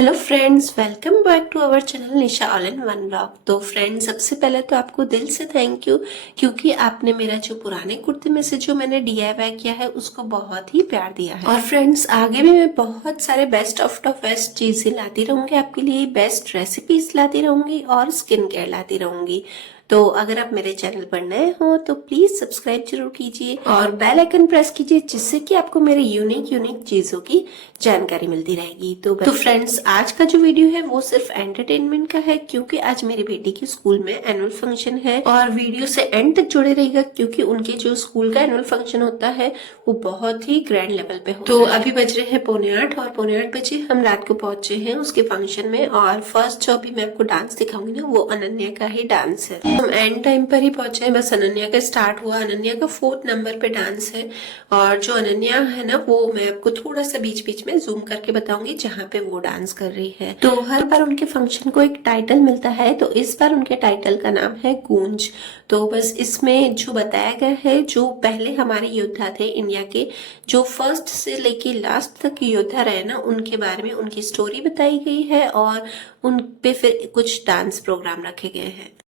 Hello friends, welcome back to our channel Nisha all in one blog. तो friends, सबसे पहले तो आपको दिल से थैंक यू, क्योंकि आपने मेरा जो पुराने कुर्ते में से जो मैंने DIY किया है उसको बहुत ही प्यार दिया है। और फ्रेंड्स, आगे भी मैं बहुत सारे बेस्ट ऑफ द बेस्ट चीजें लाती रहूंगी आपके लिए, बेस्ट रेसिपीज लाती रहूंगी और स्किन केयर लाती रहूंगी। तो अगर आप मेरे चैनल पर नए हो तो प्लीज सब्सक्राइब जरूर कीजिए और बेल आइकन प्रेस कीजिए, जिससे कि आपको मेरे यूनिक चीजों की जानकारी मिलती रहेगी। तो फ्रेंड्स, आज का जो वीडियो है वो सिर्फ एंटरटेनमेंट का है, क्योंकि आज मेरी बेटी की स्कूल में एनुअल फंक्शन है। और वीडियो से एंड तक जुड़े रहिएगा, क्योंकि उनके जो स्कूल का एनुअल फंक्शन होता है वो बहुत ही ग्रैंड लेवल पे होता है। तो अभी बज रहे हैं 7:45 और 7:45 बजे हम रात को पहुंचे हैं उसके फंक्शन में। और फर्स्ट जो अभी मैं आपको डांस दिखाऊंगी ना, वो अनन्या का ही डांस है। हम एंड टाइम पर ही पहुंचे हैं, बस अनन्या का स्टार्ट हुआ। अनन्या का 4th नंबर पे डांस है। और जो अनन्या है ना, वो मैं आपको थोड़ा सा बीच बीच में जूम करके बताऊंगी जहाँ पे वो डांस कर रही है। तो हर बार उनके फंक्शन को एक टाइटल मिलता है, तो इस बार उनके टाइटल का नाम है गूंज। तो बस इसमें जो बताया गया है, जो पहले हमारे योद्धा थे इंडिया के, जो फर्स्ट से लेके लास्ट तक योद्धा रहे ना, उनके बारे में उनकी स्टोरी बताई गई है और उन पे फिर कुछ डांस प्रोग्राम रखे गए हैं।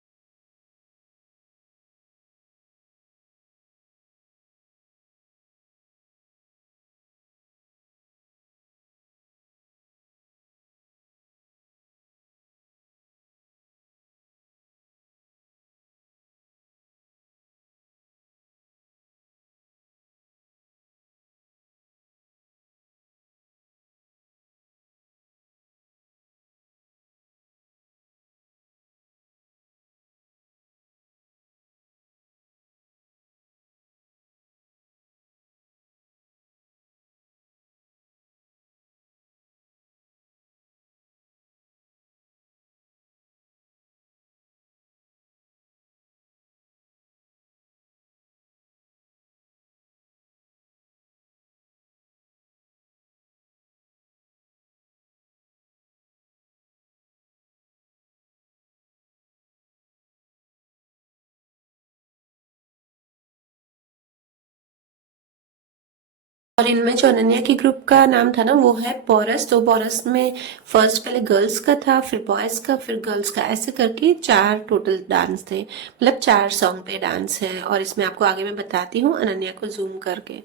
और इनमें जो अनन्या की ग्रुप का नाम था ना, वो है पोरस। तो पोरस में फर्स्ट पहले गर्ल्स का था, फिर बॉयज का, फिर गर्ल्स का, ऐसे करके 4 टोटल डांस थे। मतलब 4 सॉन्ग पे डांस है। और इसमें आपको आगे मैं बताती हूँ अनन्या को जूम करके।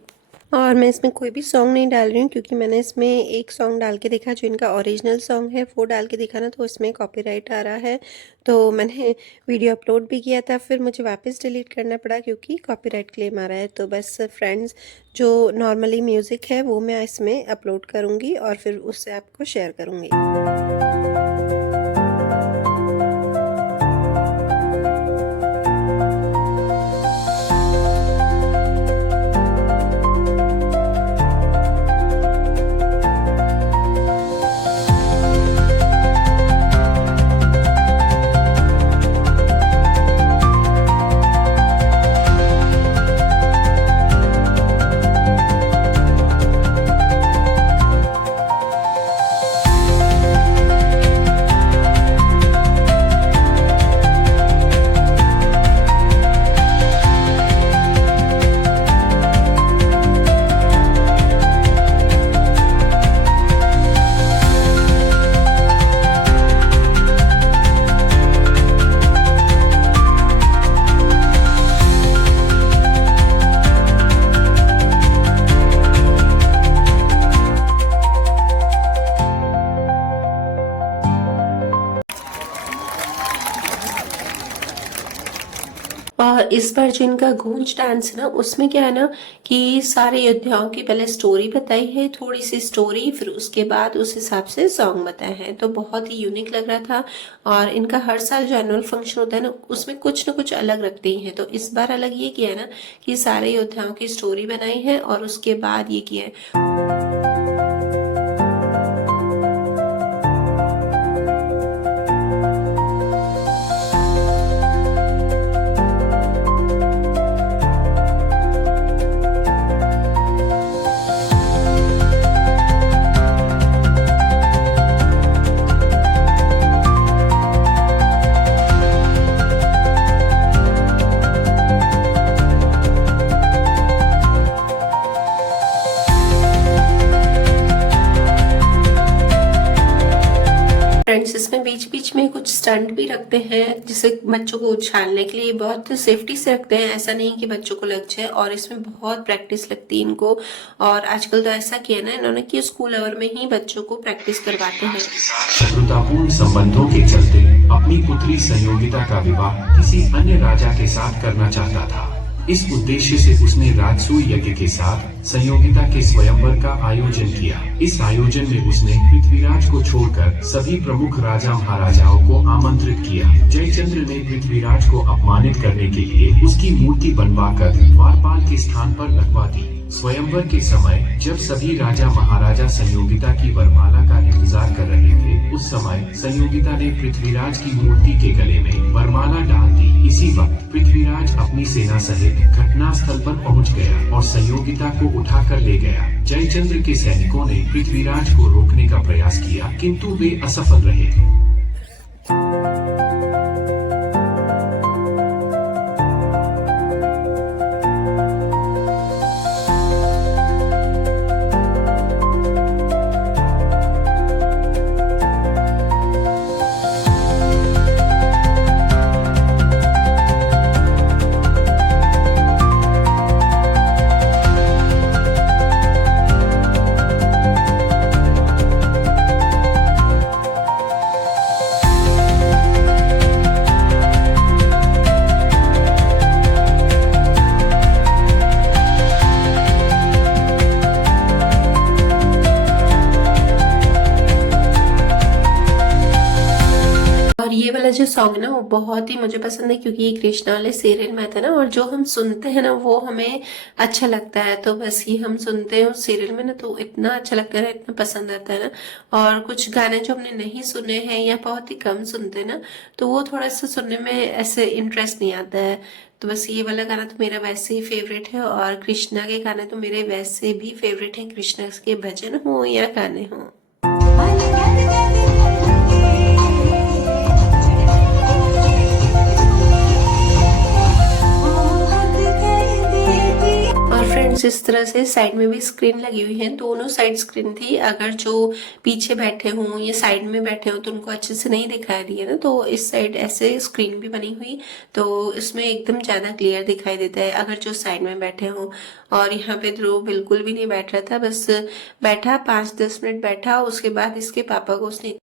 और मैं इसमें कोई भी सॉन्ग नहीं डाल रही हूँ, क्योंकि मैंने इसमें एक सॉन्ग डाल के देखा जो इनका ओरिजिनल सॉन्ग है, वो डाल के देखा ना, तो इसमें कॉपीराइट आ रहा है। तो मैंने वीडियो अपलोड भी किया था, फिर मुझे वापस डिलीट करना पड़ा क्योंकि कॉपीराइट क्लेम आ रहा है। तो बस फ्रेंड्स, जो नॉर्मली म्यूज़िक है वो मैं इसमें अपलोड करूँगी और फिर उससे आपको शेयर करूँगी। और इस बार जो इनका गूंज डांस है ना, उसमें क्या है ना कि सारे योद्धाओं की पहले स्टोरी बताई है, थोड़ी सी स्टोरी, फिर उसके बाद उस हिसाब से सॉन्ग बताए हैं। तो बहुत ही यूनिक लग रहा था। और इनका हर साल जो एनुअल फंक्शन होता है ना, उसमें कुछ ना कुछ अलग रखते ही हैं। तो इस बार अलग ये किया है ना कि सारे योद्धाओं की स्टोरी बनाई है और उसके बाद ये किया है। फ्रेंड्स इसमें बीच बीच में कुछ स्टंट भी रखते हैं जिसे बच्चों को उछालने के लिए बहुत सेफ्टी से रखते हैं, ऐसा नहीं कि बच्चों को लग जाए, और इसमें बहुत प्रैक्टिस लगती है इनको। और आजकल तो ऐसा किया ना इन्होंने कि स्कूल आवर में ही बच्चों को प्रैक्टिस करवाते हैं। शत्रुतापूर्ण संबंधों के चलते अपनी पुत्री संयोगिता का विवाह किसी अन्य राजा के साथ करना चाहता था। इस उद्देश्य से उसने राजसूय यज्ञ के साथ संयोगिता के स्वयंवर का आयोजन किया। इस आयोजन में उसने पृथ्वीराज को छोड़कर सभी प्रमुख राजा महाराजाओं को आमंत्रित किया। जयचंद्र ने पृथ्वीराज को अपमानित करने के लिए उसकी मूर्ति बनवाकर द्वारपाल के स्थान पर लगवा दी। स्वयंवर के समय जब सभी राजा महाराजा संयोगिता की वरमाला का इंतजार कर रहे थे, उस समय संयोगिता ने पृथ्वीराज की मूर्ति के गले में वरमाला डाल दी। इसी वक्त पृथ्वीराज अपनी सेना सहित घटनास्थल पर पहुंच गया और संयोगिता को उठाकर ले गया। जयचंद्र के सैनिकों ने पृथ्वीराज को रोकने का प्रयास किया, किंतु वे असफल रहे। और ये वाला जो सॉन्ग ना वो बहुत ही मुझे पसंद है, क्योंकि ये कृष्णा वाले सीरियल में था ना, और जो हम सुनते हैं ना वो हमें अच्छा लगता है। तो बस ये हम सुनते हैं उस सीरियल में ना, तो इतना अच्छा लगता है, इतना पसंद आता है ना। और कुछ गाने जो हमने नहीं सुने हैं या बहुत ही कम सुनते हैं ना, तो वो थोड़ा सा सुनने में ऐसे इंटरेस्ट नहीं आता है। तो बस ये वाला गाना तो मेरा वैसे ही फेवरेट है, और कृष्णा के गाने तो मेरे वैसे भी फेवरेट है, कृष्णा के भजन हो या गाने हो। फ्रेंड्स इस तरह से साइड में भी स्क्रीन लगी हुई है, दोनों साइड स्क्रीन थी। अगर जो पीछे बैठे हों या साइड में बैठे हों तो उनको अच्छे से नहीं दिखाई दी है ना, तो इस साइड ऐसे स्क्रीन भी बनी हुई, तो इसमें एकदम ज्यादा क्लियर दिखाई देता है अगर जो साइड में बैठे हों। और यहाँ पे ध्रुव बिल्कुल भी नहीं बैठ रहा था, बस बैठा 5-10 मिनट बैठा, उसके बाद इसके पापा को उसने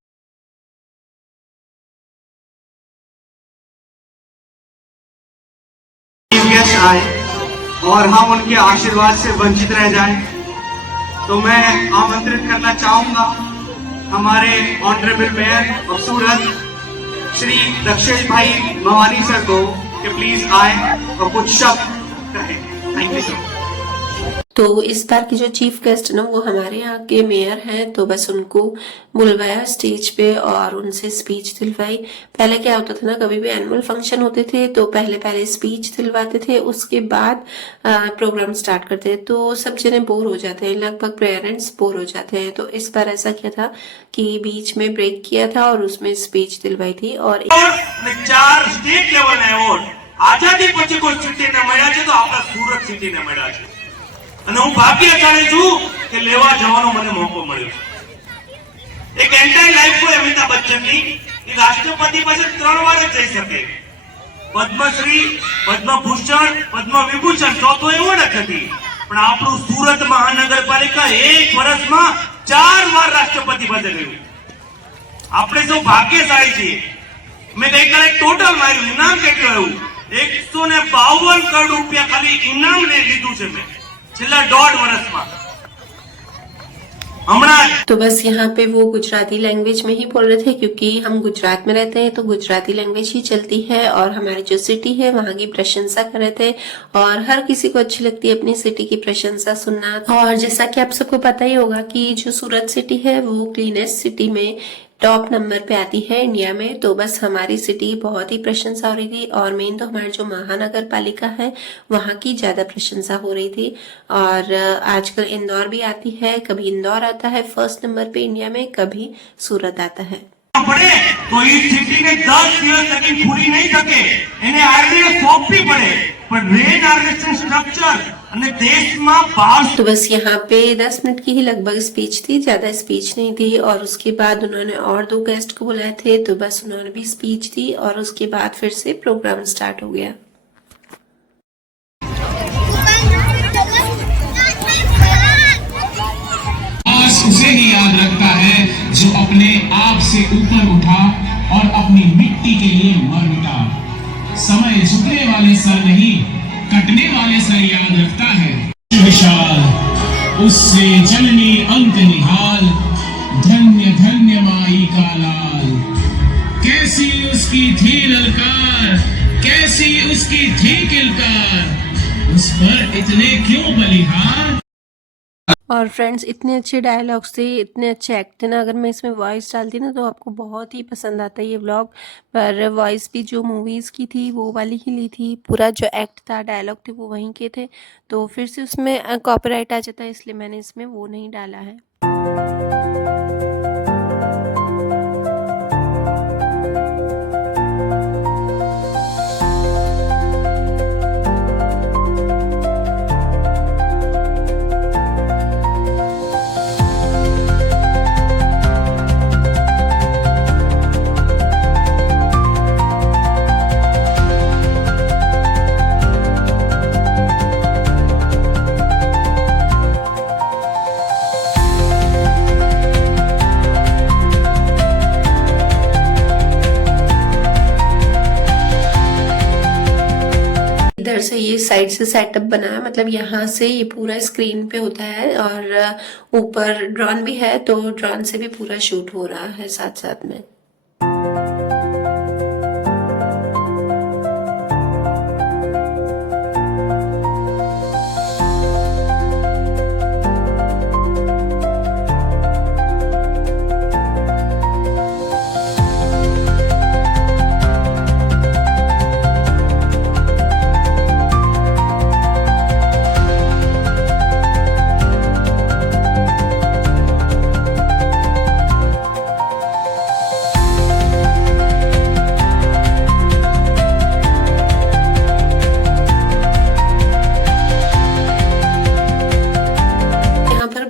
आए और हम उनके आशीर्वाद से वंचित रह जाएं, तो मैं आमंत्रित करना चाहूंगा हमारे ऑनरेबल मेयर ऑफ सूरत श्री दक्षेश भाई मवानी सर को कि प्लीज आए और कुछ शब्द कहें। Thank you sir. तो इस बार की जो चीफ गेस्ट ना वो हमारे यहाँ के मेयर हैं, तो बस उनको बुलवाया स्टेज पे और उनसे स्पीच दिलवाई। पहले क्या होता था ना, कभी भी एनुअल फंक्शन होते थे तो पहले स्पीच दिलवाते थे, उसके बाद प्रोग्राम स्टार्ट करते थे, तो सब जने बोर हो जाते हैं, लगभग पेरेंट्स बोर हो जाते हैं। तो इस बार ऐसा किया था कि बीच में ब्रेक किया था और उसमें स्पीच दिलवाई थी। और 4 स्टेट लेवल एवॉर्ड आजादी પછી કોઈ સિટીને મળ્યા છે, તો આપણા સુરત સિટીને મળ્યા છે, અને હું ભાગ્યશાળી છું કે લેવા જવાનો મને મોકો મળ્યો છે। એક એન્ટાયર લાઈફ હોય અમિતાભ બચ્ચનની, એ રાષ્ટ્રપતિ પાસે 3 વાર જ જઈ શકે, પદ્મશ્રી, પદ્મભૂષણ, પદ્મવિભૂષણ, ચોથો એવોર્ડ જ નથી, પણ આપણું સુરત મહાનગરપાલિકા 1 વર્ષમાં 4 વાર રાષ્ટ્રપતિ પાસે ગયું। આપણે સૌ ભાગ્યશાળી છીએ। મેં ગઈકાલે ટોટલ માર્યું, ઇનામ કેટલું આવ્યું, 152 કરોડ રૂપિયા ખાલી ઇનામ ને લીધું છે મેં છેલ્લા 1.5 વર્ષમાં। तो बस यहाँ पे वो गुजराती लैंग्वेज में ही बोल रहे थे, क्योंकि हम गुजरात में रहते हैं तो गुजराती लैंग्वेज ही चलती है, और हमारी जो सिटी है वहाँ की प्रशंसा कर रहे थे। और हर किसी को अच्छी लगती है अपनी सिटी की प्रशंसा सुनना। और जैसा कि आप सबको पता ही होगा कि जो सूरत सिटी है वो क्लीनेस्ट सिटी में टॉप नंबर पे आती है इंडिया में। तो बस हमारी सिटी बहुत ही प्रशंसा हो रही थी, और मेन तो हमारी जो महानगर पालिका है वहाँ की ज्यादा प्रशंसा हो रही थी। और आजकल इंदौर भी आती है, कभी इंदौर आता है फर्स्ट नंबर पे इंडिया में, कभी सूरत आता है। પડે તો એ સિટીને 10 દિવસ લગી પૂરી નહીં શકે, એને આરડીએસ સોંપવી પડે, પણ રેન હાર્વેસ્ટિંગ સ્ટ્રક્ચર અને દેશમાં 12 तो बस यहाँ पे 10 मिनट की ही लगभग स्पीच थी, ज्यादा स्पीच नहीं थी। और उसके बाद उन्होंने और 2 गेस्ट को बुलाए थे, तो बस उन्होंने भी स्पीच दी और उसके बाद फिर से प्रोग्राम स्टार्ट हो गया। आज उसे ही याद रखता है जो अपने आप से ऊपर उठा और अपनी मिट्टी के लिए मर मिटा। समय झुकने वाले सर नहीं, कटने वाले सर याद रखता है। विशाल उससे जननी अंत निहाल, धन्य धन्य माई का लाल। कैसी उसकी थी ललकार, कैसी उसकी थी किलकार, उस पर इतने क्यों बलिहार। और फ्रेंड्स, इतने अच्छे डायलॉग्स थे, इतने अच्छे एक्ट थे ना, अगर मैं इसमें वॉइस डालती ना तो आपको बहुत ही पसंद आता ये व्लॉग। पर वॉइस भी जो मूवीज़ की थी वो वाली ही ली थी, पूरा जो एक्ट था, डायलॉग थे वो वहीं के थे, तो फिर से उसमें कॉपीराइट आ जाता है, इसलिए मैंने इसमें वो नहीं डाला है। इधर से ये साइड से सेटअप बना है, मतलब यहाँ से ये पूरा स्क्रीन पे होता है और ऊपर ड्रोन भी है, तो ड्रोन से भी पूरा शूट हो रहा है साथ साथ में।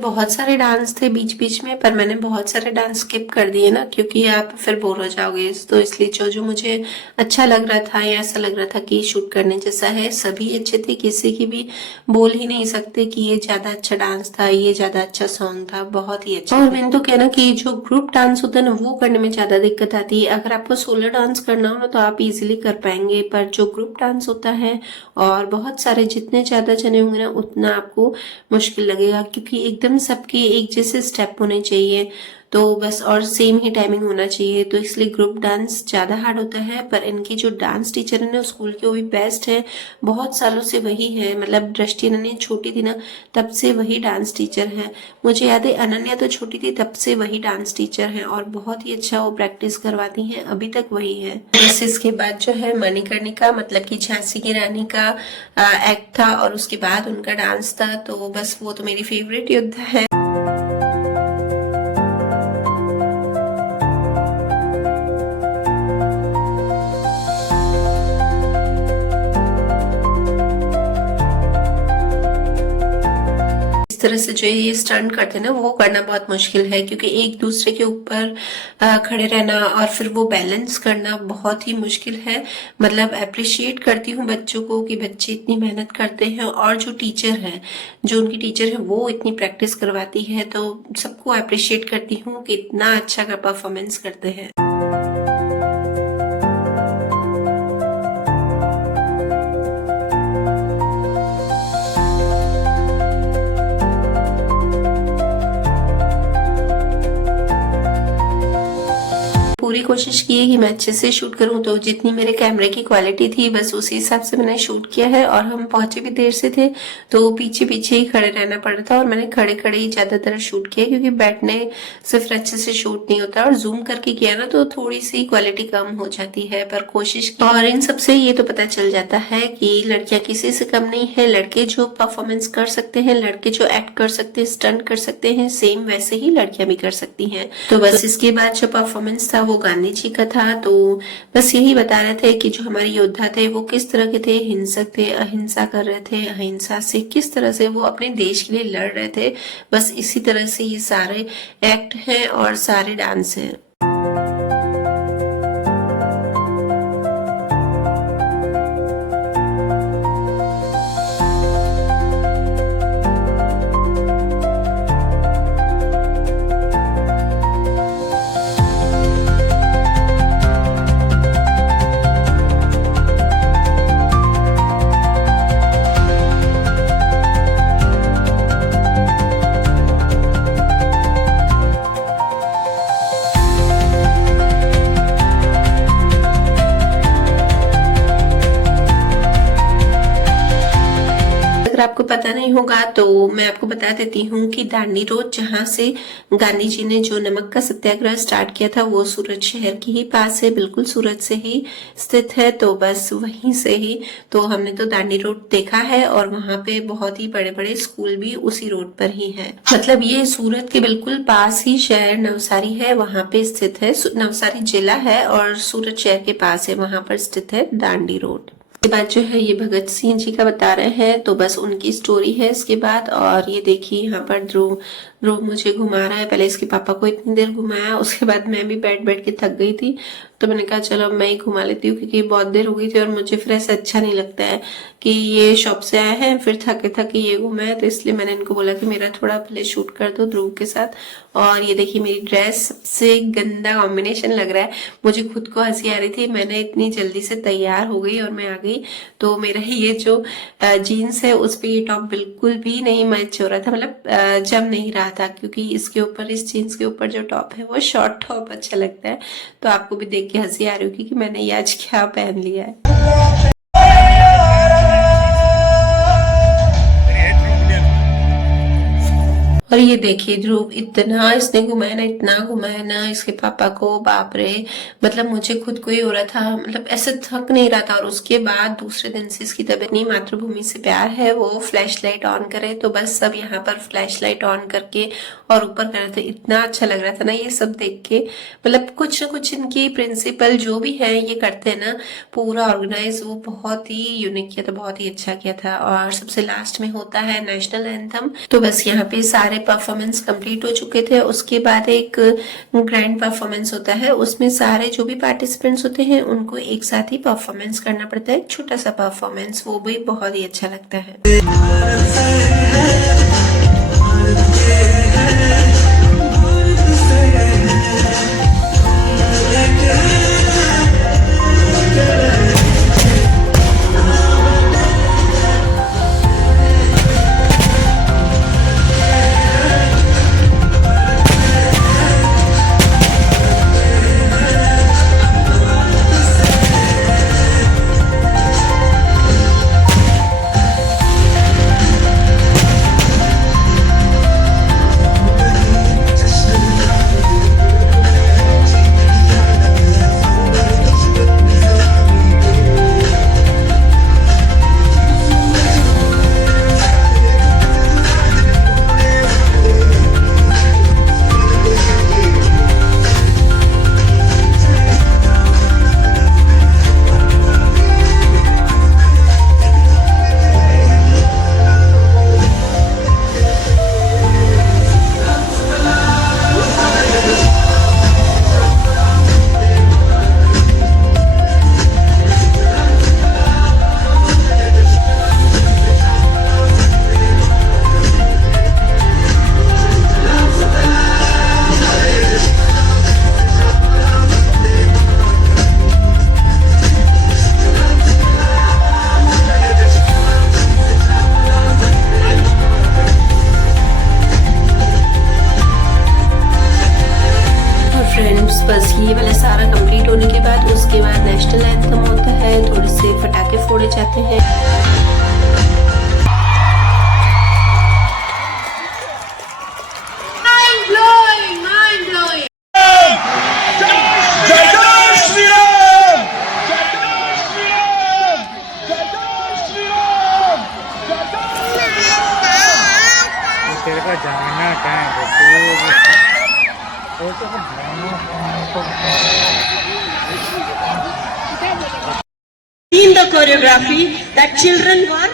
बहुत सारे डांस थे बीच बीच में, पर मैंने बहुत सारे डांस स्किप कर दिए ना, क्योंकि आप फिर बोर हो जाओगे। तो इसलिए जो मुझे अच्छा लग रहा था या ऐसा लग रहा था कि शूट करने जैसा है, सभी अच्छे थे, किसी की भी बोल ही नहीं सकते कि ये ज्यादा अच्छा डांस था, ये ज्यादा अच्छा सॉन्ग था, बहुत ही अच्छा। और मैंने तो कहना कि जो ग्रुप डांस होता है ना, वो करने में ज्यादा दिक्कत आती है। अगर आपको सोलो डांस करना हो ना तो आप इजिली कर पाएंगे, पर जो ग्रुप डांस होता है और बहुत सारे जितने ज्यादा जने होंगे ना, उतना आपको मुश्किल लगेगा, क्योंकि एकदम सबके एक जैसे स्टेप होने चाहिए, तो बस, और सेम ही टाइमिंग होना चाहिए, तो इसलिए ग्रुप डांस ज़्यादा हार्ड होता है। पर इनकी जो डांस टीचर है ना स्कूल की, वो भी बेस्ट है, बहुत सालों से वही है, मतलब दृष्टि अनन्या छोटी थी ना तब से वही डांस टीचर है। मुझे याद है अनन्या तो छोटी थी तब से वही डांस टीचर है, और बहुत ही अच्छा वो प्रैक्टिस करवाती हैं, अभी तक वही है। बस इसके बाद जो है मणिकर्णिका, मतलब कि झांसी की रानी का एक्ट था, और उसके बाद उनका डांस था, तो बस वो तो मेरी फेवरेट योद्धा है। तरह से जो ये स्टंट करते हैं ना, वो करना बहुत मुश्किल है, क्योंकि एक दूसरे के ऊपर खड़े रहना और फिर वो बैलेंस करना बहुत ही मुश्किल है। मतलब अप्रिशिएट करती हूँ बच्चों को कि बच्चे इतनी मेहनत करते हैं, और जो टीचर है, जो उनकी टीचर है, वो इतनी प्रैक्टिस करवाती है, तो सबको अप्रिशिएट करती हूँ कि इतना अच्छा परफॉर्मेंस करते हैं। पूरी कोशिश की है कि मैं अच्छे से शूट करूं, तो जितनी मेरे कैमरे की क्वालिटी थी बस उसी हिसाब से मैंने शूट किया है। और हम पहुंचे भी देर से थे, तो पीछे पीछे ही खड़े रहना पड़ रहा था, और मैंने खड़े खड़े ही ज्यादातर शूट किया, क्योंकि बैठने सिर्फ अच्छे से शूट नहीं होता, और जूम करके किया ना तो थोड़ी सी क्वालिटी कम हो जाती है, पर कोशिश की। और इन सबसे ये तो पता चल जाता है कि लड़कियां किसी से कम नहीं है। लड़के जो परफॉर्मेंस कर सकते हैं, लड़के जो एक्ट कर सकते हैं, स्टंट कर सकते हैं, सेम वैसे ही लड़कियां भी कर सकती हैं। तो बस इसके बाद जो परफॉर्मेंस था वो गांधी जी का था। तो बस यही बता रहे थे कि जो हमारे योद्धा थे वो किस तरह के थे, हिंसक थे, अहिंसा कर रहे थे, अहिंसा से किस तरह से वो अपने देश के लिए लड़ रहे थे। बस इसी तरह से ये सारे एक्ट हैं और सारे डांस हैं। अगर आपको पता नहीं होगा तो मैं आपको बता देती हूँ कि दांडी रोड जहाँ से गांधी जी ने जो नमक का सत्याग्रह स्टार्ट किया था वो सूरत शहर के ही पास है, बिल्कुल सूरत से ही स्थित है। तो बस वहीं से ही तो हमने तो दांडी रोड देखा है और वहाँ पे बहुत ही बड़े बड़े स्कूल भी उसी रोड पर ही है। मतलब ये सूरत के बिल्कुल पास ही शहर नवसारी है, वहाँ पे स्थित है। नवसारी जिला है और सूरत शहर के पास है, वहाँ पर स्थित है दांडी रोड। ये बात जो है ये भगत सिंह जी का बता रहे हैं, तो बस उनकी स्टोरी है इसके बाद। और ये देखिए यहाँ पर ध्रुव मुझे घुमा रहा है। पहले इसके पापा को इतनी देर घुमाया, उसके बाद मैं भी बैठ बैठ के थक गई थी तो मैंने कहा चलो मैं ही घुमा लेती हूँ, क्योंकि बहुत देर हो गई थी और मुझे फिर ऐसा अच्छा नहीं लगता है कि ये शॉप से आए हैं फिर थके थके ये घुमाए। तो इसलिए मैंने इनको बोला कि मेरा थोड़ा प्ले शूट कर दो ध्रुव के साथ। और ये देखिए मेरी ड्रेस सबसे गंदा कॉम्बिनेशन लग रहा है, मुझे खुद को हंसी आ रही थी। मैंने इतनी जल्दी से तैयार हो गई और मैं आ गई तो मेरा ये जो जीन्स है उस पे ये टॉप बिल्कुल भी नहीं मैच हो रहा था, मतलब जम नहीं रहा था, क्योंकि इसके ऊपर इस जीन्स के ऊपर जो टॉप है वो शॉर्ट टॉप अच्छा लगता है। तो आपको भी देख के हंसी आ रही होगी कि मैंने ये आज क्या पहन लिया है। और ये देखिए ध्रुव इतना इसने घुमाया ना, इतना घुमाया ना इसके पापा को, बाप रे। मतलब मुझे खुद को ही हो रहा था, मतलब ऐसे थक नहीं रहा था। और उसके बाद दूसरे दिन से इसकी तबीयत नहीं, मातृभूमि से प्यार है, वो फ्लैश लाइट ऑन करे तो बस सब यहाँ पर फ्लैश लाइट ऑन करके और ऊपर कर रहे थे। इतना अच्छा लग रहा था ना ये सब देख के। मतलब कुछ ना कुछ इनकी प्रिंसिपल जो भी है ये करते हैं ना, पूरा ऑर्गेनाइज वो बहुत ही यूनिक किया था, बहुत ही अच्छा किया था। और सबसे लास्ट में होता है नेशनल एंथम। तो बस यहाँ पे सारे परफॉर्मेंस कंप्लीट हो चुके थे। उसके बाद एक ग्रैंड परफॉर्मेंस होता है, उसमें सारे जो भी पार्टिसिपेंट्स होते हैं उनको एक साथ ही परफॉर्मेंस करना पड़ता है, एक छोटा सा परफॉर्मेंस, वो भी बहुत ही अच्छा लगता है। बस ये वाला सारा कंप्लीट होने के बाद उसके बाद नेशनल एंथम होता है, थोड़े से पटाखे फोड़े जाते हैं। तेरे को जाना क्या है? In the choreography that children were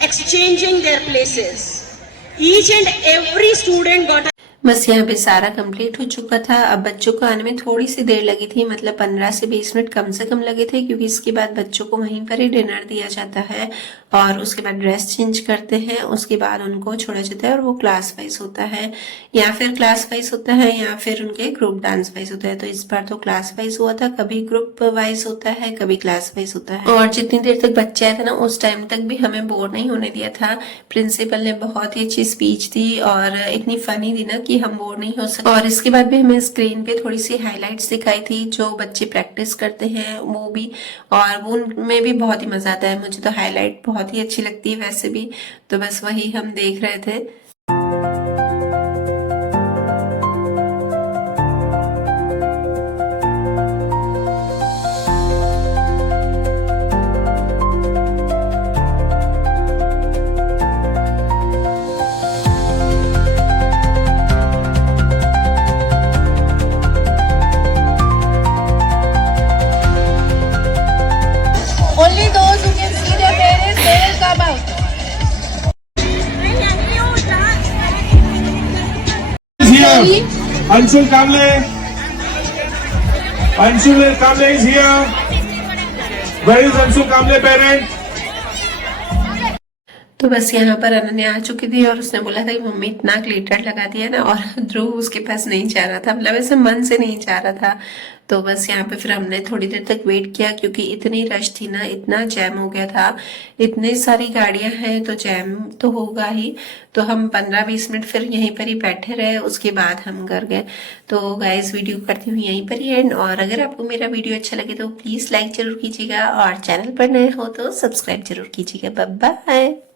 exchanging their places. Each and every student got a बस यहाँ पे सारा कंप्लीट हो चुका था। अब बच्चों को आने में थोड़ी सी देर लगी थी, मतलब 15 से 20 मिनट कम से कम लगे थे, क्योंकि इसके बाद बच्चों को वहीं पर ही डिनर दिया जाता है और उसके बाद ड्रेस चेंज करते हैं, उसके बाद उनको छोड़ा जाता है और वो क्लास वाइज होता है, या फिर क्लास वाइज होता है या फिर उनके ग्रुप डांस वाइज होता है। तो इस बार तो क्लास वाइज हुआ था, कभी ग्रुप वाइज होता है, कभी क्लास वाइज होता है। और जितनी देर तक बच्चे आए थे ना, उस टाइम तक भी हमें बोर नहीं होने दिया था। प्रिंसिपल ने बहुत ही अच्छी स्पीच दी और इतनी फनी थी ना कि हम बोर नहीं हो सकते। और इसके बाद भी हमें स्क्रीन पे थोड़ी सी हाइलाइट्स दिखाई थी जो बच्चे प्रैक्टिस करते हैं वो भी, और वो उनमें भी बहुत ही मजा आता है। मुझे तो हाईलाइट बहुत ही अच्छी लगती है वैसे भी, तो बस वही हम देख रहे थे। only those who can see their parents, they will come out. Here, Anshul Kamble. Anshul Kamble is here. Where is Anshul Kamble parent? तो बस यहाँ पर अनन्या आ चुकी थी और उसने बोला था कि मम्मी इतना ग्लिटर लगा दिया ना, और ध्रुव उसके पास नहीं जा रहा था, मतलब ऐसे मन से नहीं जा रहा था। तो बस यहाँ पे फिर हमने थोड़ी देर तक वेट किया, क्योंकि इतनी रश थी ना, इतना जैम हो गया था, इतनी सारी गाड़ियां हैं तो जैम तो होगा ही। तो हम 15-20 मिनट फिर यहीं पर ही बैठे रहे, उसके बाद हम घर गए। तो गाइस वीडियो करती हूँ यहीं पर ही एंड, और अगर आपको मेरा वीडियो अच्छा लगे तो प्लीज लाइक जरूर कीजिएगा और चैनल पर नए हो तो सब्सक्राइब जरूर कीजिएगा। Bye bye.